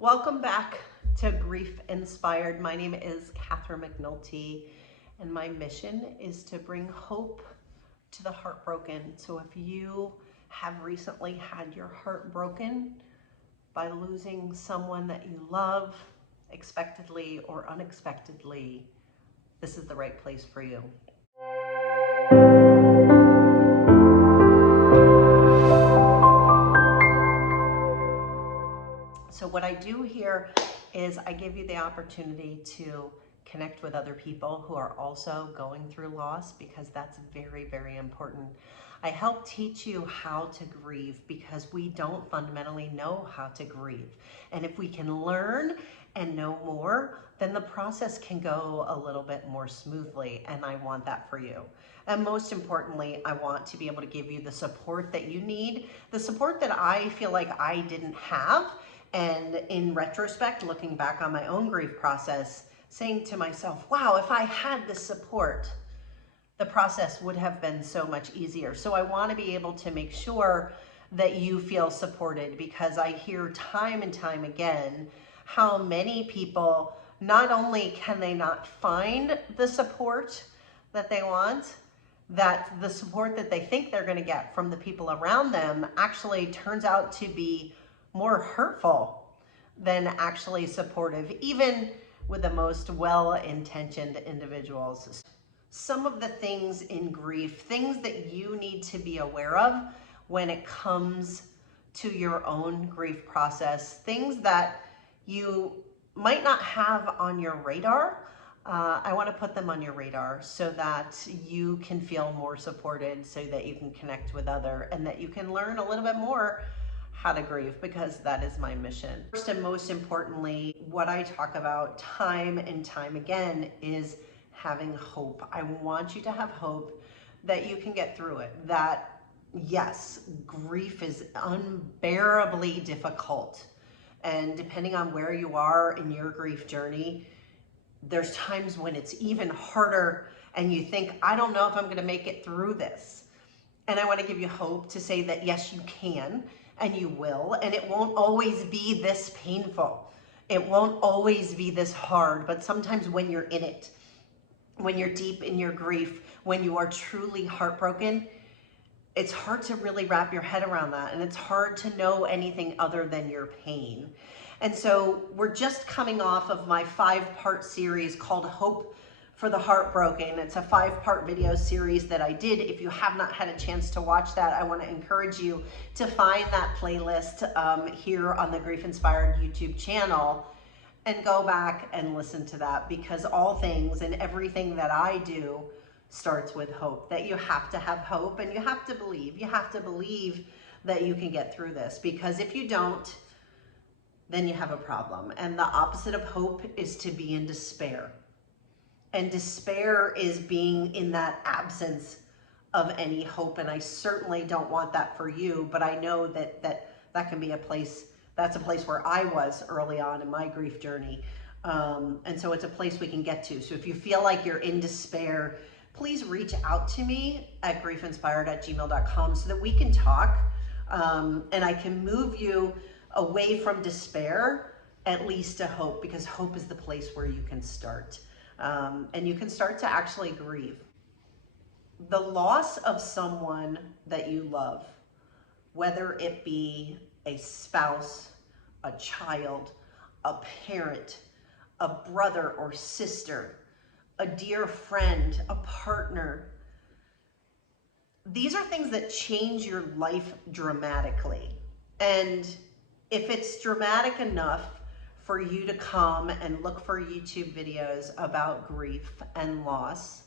Welcome back to Grief Inspired. My name is Catherine McNulty, and my mission is to bring hope to the heartbroken. So if you have recently had your heart broken by losing someone that you love, expectedly or unexpectedly, this is the right place for you. So what I do here is I give you the opportunity to connect with other people who are also going through loss, because that's very, very important. I help teach you how to grieve because we don't fundamentally know how to grieve. And if we can learn and know more, then the process can go a little bit more smoothly, and I want that for you. And most importantly, I want to be able to give you the support that you need, the support that I feel like I didn't have. And in retrospect, looking back on my own grief process, saying to myself, wow, if I had this support, the process would have been so much easier. So I want to be able to make sure that you feel supported, because I hear time and time again how many people, not only can they not find the support that they want, that the support that they think they're going to get from the people around them actually turns out to be more hurtful than actually supportive, even with the most well-intentioned individuals. Some of the things in grief, things that you need to be aware of when it comes to your own grief process, things that you might not have on your radar. I want to put them on your radar so that you can feel more supported, so that you can connect with others, and that you can learn a little bit more how to grieve, because that is my mission. First and most importantly, what I talk about time and time again is having hope. I want you to have hope that you can get through it, that yes, grief is unbearably difficult. And depending on where you are in your grief journey, there's times when it's even harder and you think, I don't know if I'm gonna make it through this. And I wanna give you hope to say that yes, you can, and you will, and it won't always be this painful. It won't always be this hard, but sometimes when you're in it, when you're deep in your grief, when you are truly heartbroken, it's hard to really wrap your head around that, and it's hard to know anything other than your pain. And so we're just coming off of my 5-part series called Hope for the Heartbroken. It's a 5-part video series that I did. If you have not had a chance to watch that, I want to encourage you to find that playlist here on the GriefInspired YouTube channel and go back and listen to that, because all things and everything that I do starts with hope. That you have to have hope, and you have to believe. You have to believe that you can get through this, because if you don't, then you have a problem. And the opposite of hope is to be in despair. And despair is being in that absence of any hope. And I certainly don't want that for you, but I know that that can be a place, that's a place where I was early on in my grief journey. And so it's a place we can get to. So if you feel like you're in despair, please reach out to me at griefInspired@gmail.com so that we can talk, and I can move you away from despair, at least to hope, because hope is the place where you can start. And you can start to actually grieve. The loss of someone that you love, whether it be a spouse, a child, a parent, a brother or sister, a dear friend, a partner, these are things that change your life dramatically. And if it's dramatic enough for you to come and look for YouTube videos about grief and loss,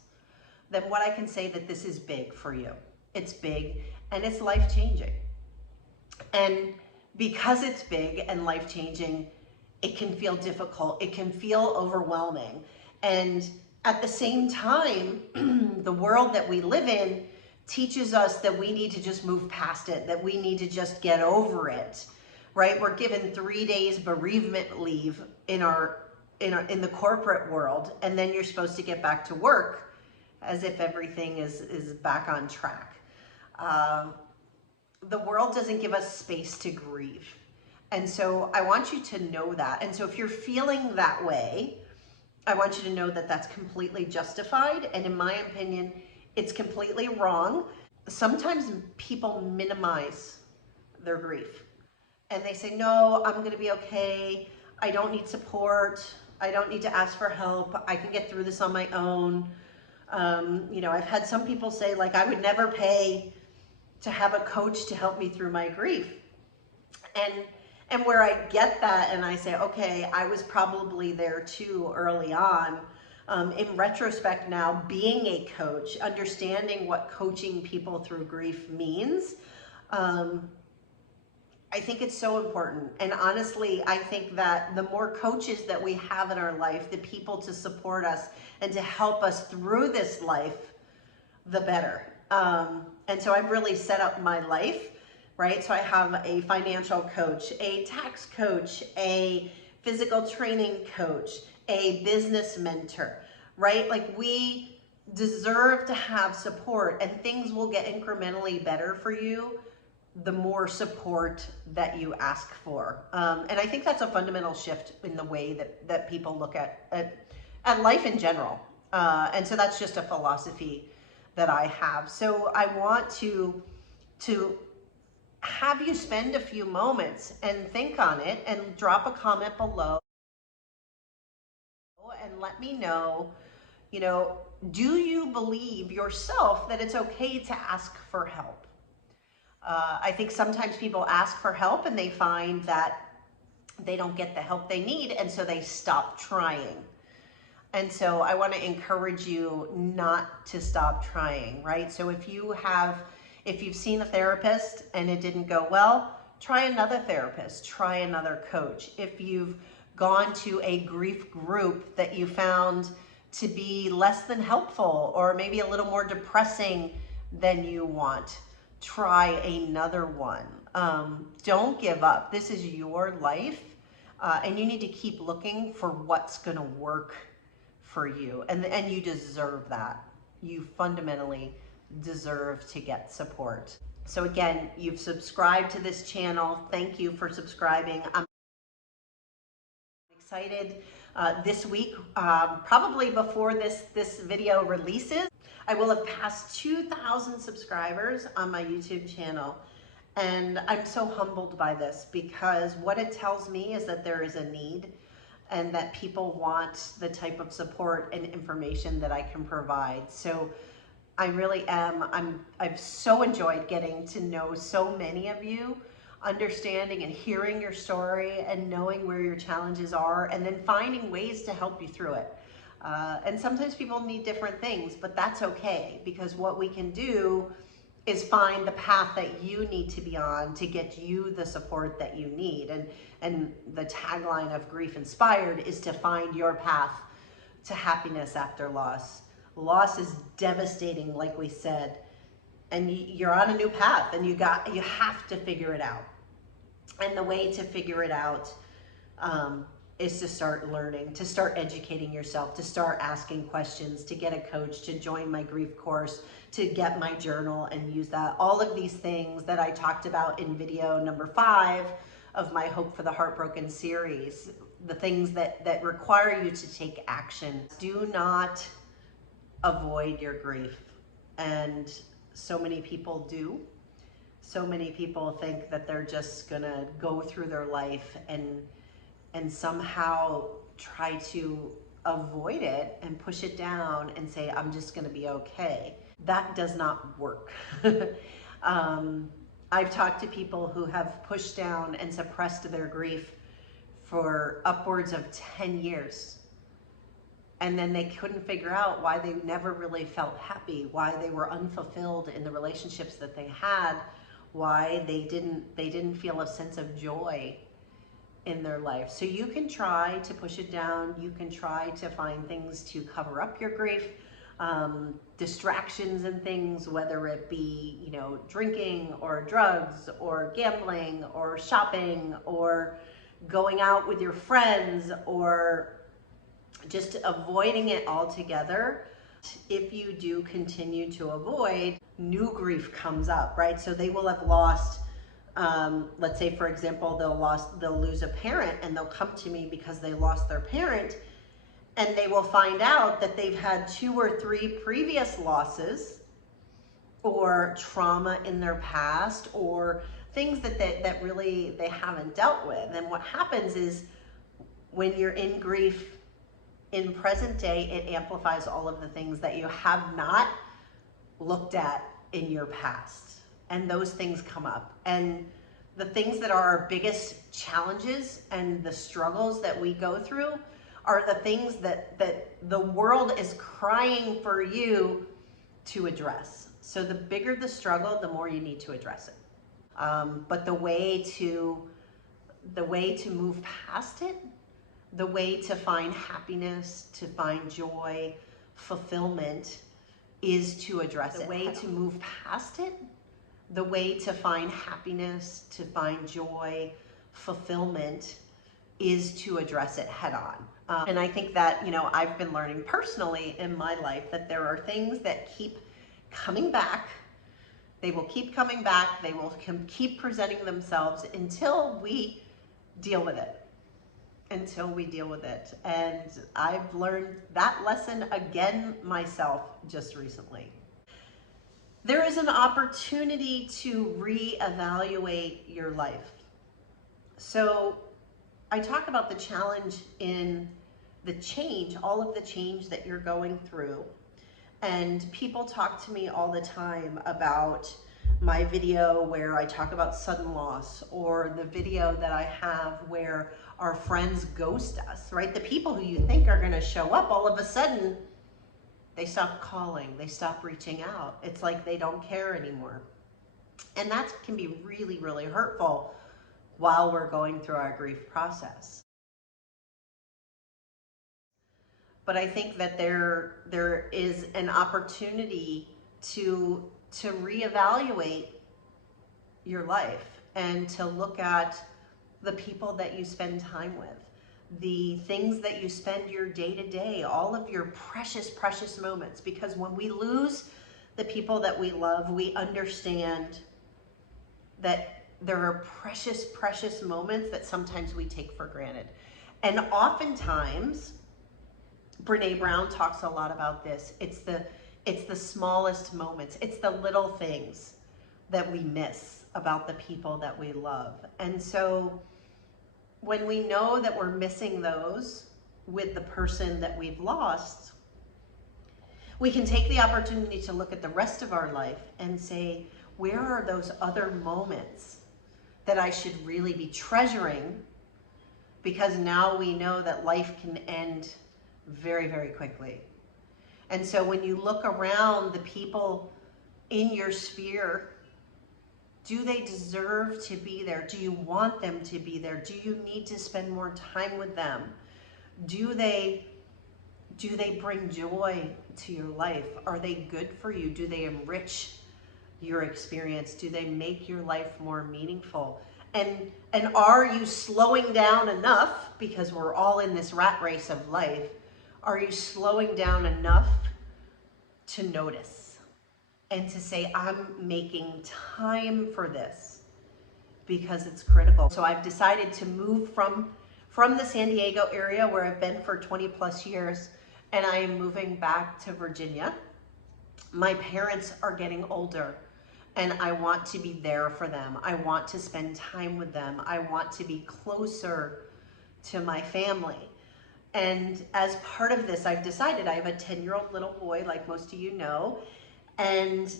then what I can say that this is big for you. It's big and it's life-changing. And because it's big and life-changing, it can feel difficult. It can feel overwhelming. And at the same time, the world that we live in teaches us that we need to just move past it, that we need to just get over it. Right? We're given 3 days bereavement leave in the corporate world, and then you're supposed to get back to work as if everything is back on track. The world doesn't give us space to grieve. And so I want you to know that. And so if you're feeling that way, I want you to know that that's completely justified. And in my opinion, it's completely wrong. Sometimes people minimize their grief and they say, no, I'm going to be okay. I don't need support. I don't need to ask for help. I can get through this on my own. I've had some people say, like, I would never pay to have a coach to help me through my grief. And where I get that and I say, okay, I was probably there too early on. In retrospect now, being a coach, understanding what coaching people through grief means, I think it's so important. And honestly, I think that the more coaches that we have in our life, the people to support us and to help us through this life, the better. And so I've really set up my life, right? So I have a financial coach, a tax coach, a physical training coach, a business mentor, right? Like, we deserve to have support, and things will get incrementally better for you the more support that you ask for. And I think that's a fundamental shift in the way that people look at life in general. And so that's just a philosophy that I have. So I want to have you spend a few moments and think on it and drop a comment below and let me know, do you believe yourself that it's okay to ask for help? I think sometimes people ask for help and they find that they don't get the help they need, and so they stop trying. And so I want to encourage you not to stop trying, right? So if you've seen a therapist and it didn't go well, try another therapist, try another coach. If you've gone to a grief group that you found to be less than helpful or maybe a little more depressing than you want, try another one. Don't give up. This is your life, and you need to keep looking for what's going to work for you, and you deserve that. You fundamentally deserve to get support. So again, you've subscribed to this channel. Thank you for subscribing. I'm excited this week, probably before this video releases, I will have passed 2,000 subscribers on my YouTube channel. And I'm so humbled by this, because what it tells me is that there is a need and that people want the type of support and information that I can provide. So I really am, I've so enjoyed getting to know so many of you, understanding and hearing your story and knowing where your challenges are, and then finding ways to help you through it. And sometimes people need different things, but that's okay, because what we can do is find the path that you need to be on to get you the support that you need. And the tagline of GriefInspired is to find your path to happiness after loss. Loss is devastating, like we said, and you're on a new path, and you have to figure it out. And the way to figure it out is to start learning, to start educating yourself, to start asking questions, to get a coach, to join my grief course, to get my journal and use that. All of these things that I talked about in video number 5 of my Hope for the Heartbroken series, the things that require you to take action. Do not avoid your grief. And so many people do. So many people think that they're just gonna go through their life and somehow try to avoid it and push it down and say, I'm just gonna be okay. That does not work. I've talked to people who have pushed down and suppressed their grief for upwards of 10 years. And then they couldn't figure out why they never really felt happy, why they were unfulfilled in the relationships that they had, why they didn't feel a sense of joy in their life. So you can try to push it down. You can try to find things to cover up your grief, distractions and things, whether it be, drinking or drugs or gambling or shopping or going out with your friends or just avoiding it altogether. If you do continue to avoid, new grief comes up, right? So they will have lost Let's say, for example, they'll lose a parent and they'll come to me because they lost their parent, and they will find out that they've had 2 or 3 previous losses or trauma in their past or things that really they haven't dealt with. And what happens is when you're in grief in present day, it amplifies all of the things that you have not looked at in your past. And those things come up. And the things that are our biggest challenges and the struggles that we go through are the things that the world is crying for you to address. So the bigger the struggle, the more you need to address it. But the way to move past it, the way to find happiness, to find joy, fulfillment, is to address it. The way to move past it, the way to find happiness, to find joy, fulfillment, is to address it head on. And I think that, I've been learning personally in my life that there are things that keep coming back. They will keep coming back. They will keep presenting themselves until we deal with it. And I've learned that lesson again myself just recently. There is an opportunity to reevaluate your life. So I talk about the challenge in the change, all of the change that you're going through. And people talk to me all the time about my video where I talk about sudden loss, or the video that I have where our friends ghost us, right? The people who you think are going to show up, all of a sudden, they stop calling, they stop reaching out. It's like they don't care anymore. And that can be really, really hurtful while we're going through our grief process. But I think that there is an opportunity to reevaluate your life and to look at the people that you spend time with, the things that you spend your day-to-day, all of your precious, precious moments. Because when we lose the people that we love, we understand that there are precious, precious moments that sometimes we take for granted. And oftentimes, Brene Brown talks a lot about this. It's the smallest moments. It's the little things that we miss about the people that we love. And so when we know that we're missing those with the person that we've lost, we can take the opportunity to look at the rest of our life and say, where are those other moments that I should really be treasuring? Because now we know that life can end very, very quickly. And so when you look around the people in your sphere, do they deserve to be there? Do you want them to be there? Do you need to spend more time with them? Do they bring joy to your life? Are they good for you? Do they enrich your experience? Do they make your life more meaningful? And are you slowing down enough, because we're all in this rat race of life, are you slowing down enough to notice and to say, I'm making time for this because it's critical? So I've decided to move from the San Diego area where I've been for 20 plus years, and I am moving back to Virginia. My parents are getting older, and I want to be there for them. I want to spend time with them. I want to be closer to my family. And as part of this, I've decided, I have a 10-year-old little boy, like most of you know, and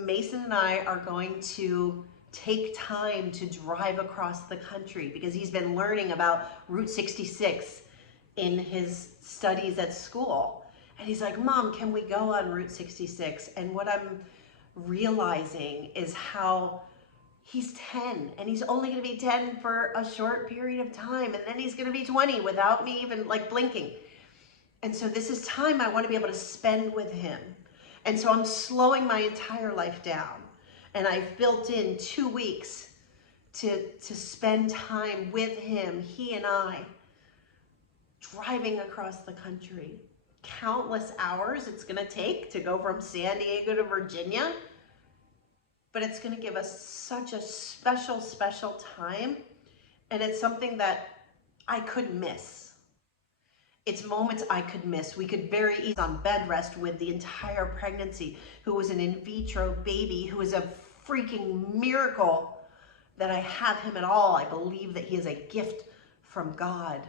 Mason and I are going to take time to drive across the country because he's been learning about Route 66 in his studies at school. And he's like, Mom, can we go on Route 66? And what I'm realizing is how he's 10 and he's only going to be 10 for a short period of time, and then he's going to be 20 without me even like blinking. And so this is time I want to be able to spend with him. And so I'm slowing my entire life down, and I've built in 2 weeks to spend time with him, he and I, driving across the country. Countless hours it's going to take to go from San Diego to Virginia. but it's going to give us such a special, special time. And it's something that I could miss. It's moments I could miss. We could very easily on bed rest with the entire pregnancy, who was an in vitro baby, who is a freaking miracle that I have him at all. I believe that he is a gift from God,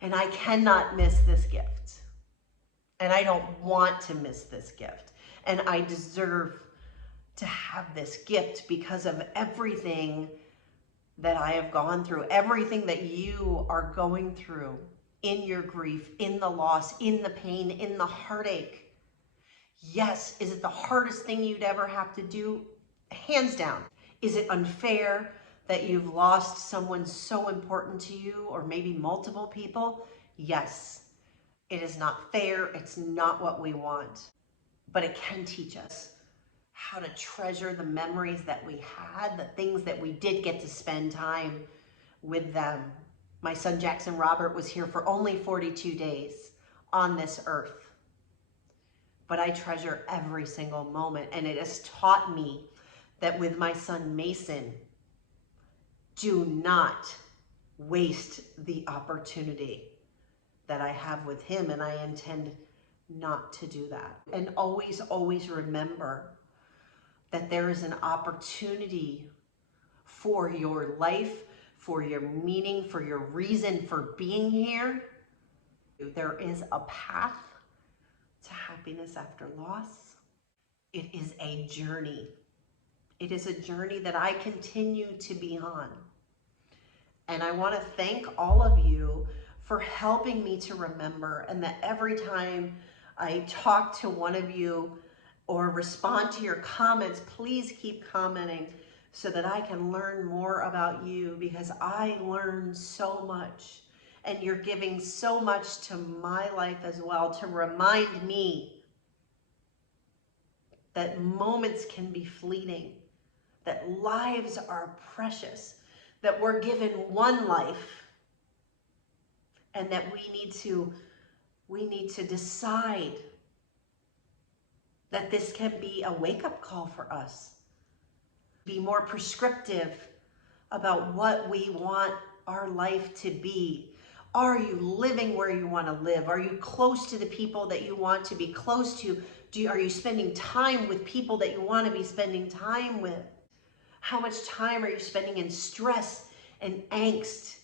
and I cannot miss this gift. And I don't want to miss this gift. And I deserve to have this gift because of everything that I have gone through, everything that you are going through in your grief, in the loss, in the pain, in the heartache. Yes, is it the hardest thing you'd ever have to do? Hands down. Is it unfair that you've lost someone so important to you, or maybe multiple people? Yes, it is not fair. It's not what we want, but it can teach us how to treasure the memories that we had, the things that we did get to spend time with them. My son Jackson Robert was here for only 42 days on this earth, but I treasure every single moment, and it has taught me that with my son Mason, do not waste the opportunity that I have with him, and I intend not to do that. And always, always remember that there is an opportunity for your life, for your meaning, for your reason for being here. There is a path to happiness after loss. It is a journey. It is a journey that I continue to be on. And I want to thank all of you for helping me to remember, and that every time I talk to one of you or respond to your comments, please keep commenting so that I can learn more about you, because I learn so much, and you're giving so much to my life as well, to remind me that moments can be fleeting, that lives are precious, that we're given one life, and that we need to decide that this can be a wake-up call for us. Be more prescriptive about what we want our life to be. Are you living where you want to live? Are you close to the people that you want to be close to? Are you spending time with people that you want to be spending time with? How much time are you spending in stress and angst?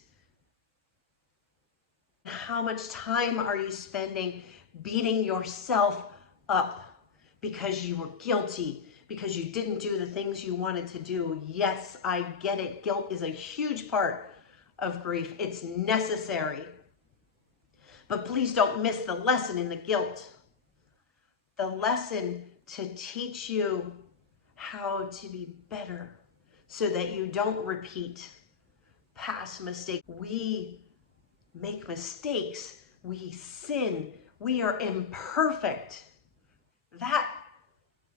How much time are you spending beating yourself up because you were guilty, because you didn't do the things you wanted to do? Yes, I get it. Guilt is a huge part of grief. It's necessary. But please don't miss the lesson in the guilt. The lesson to teach you how to be better so that you don't repeat past mistakes. We make mistakes. We sin. We are imperfect. That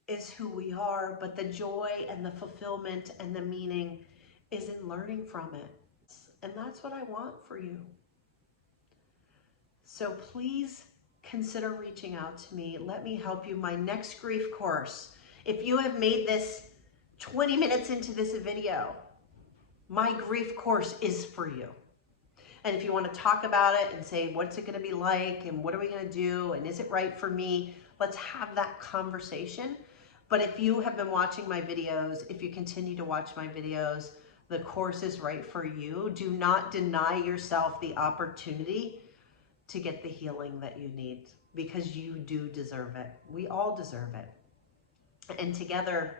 is who we are, but the joy and the fulfillment and the meaning is in learning from it. And that's what I want for you. So please consider reaching out to me. Let me help you. My next grief course, if you have made this 20 minutes into this video, my grief course is for you. And if you want to talk about it and say, what's it going to be like, and what are we going to do, and is it right for me? Let's have that conversation. But if you have been watching my videos, if you continue to watch my videos, the course is right for you. Do not deny yourself the opportunity to get the healing that you need, because you do deserve it. We all deserve it. And together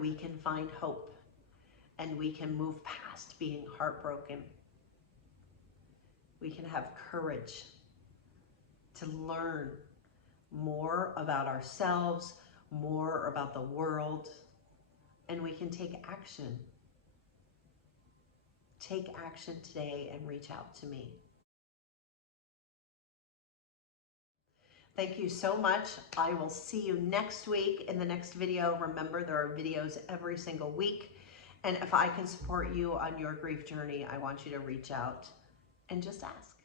we can find hope, and we can move past being heartbroken. We can have courage to learn more about ourselves, more about the world, and we can take action. Take action today and reach out to me. Thank you so much. I will see you next week in the next video. Remember, there are videos every single week. And if I can support you on your grief journey, I want you to reach out and just ask.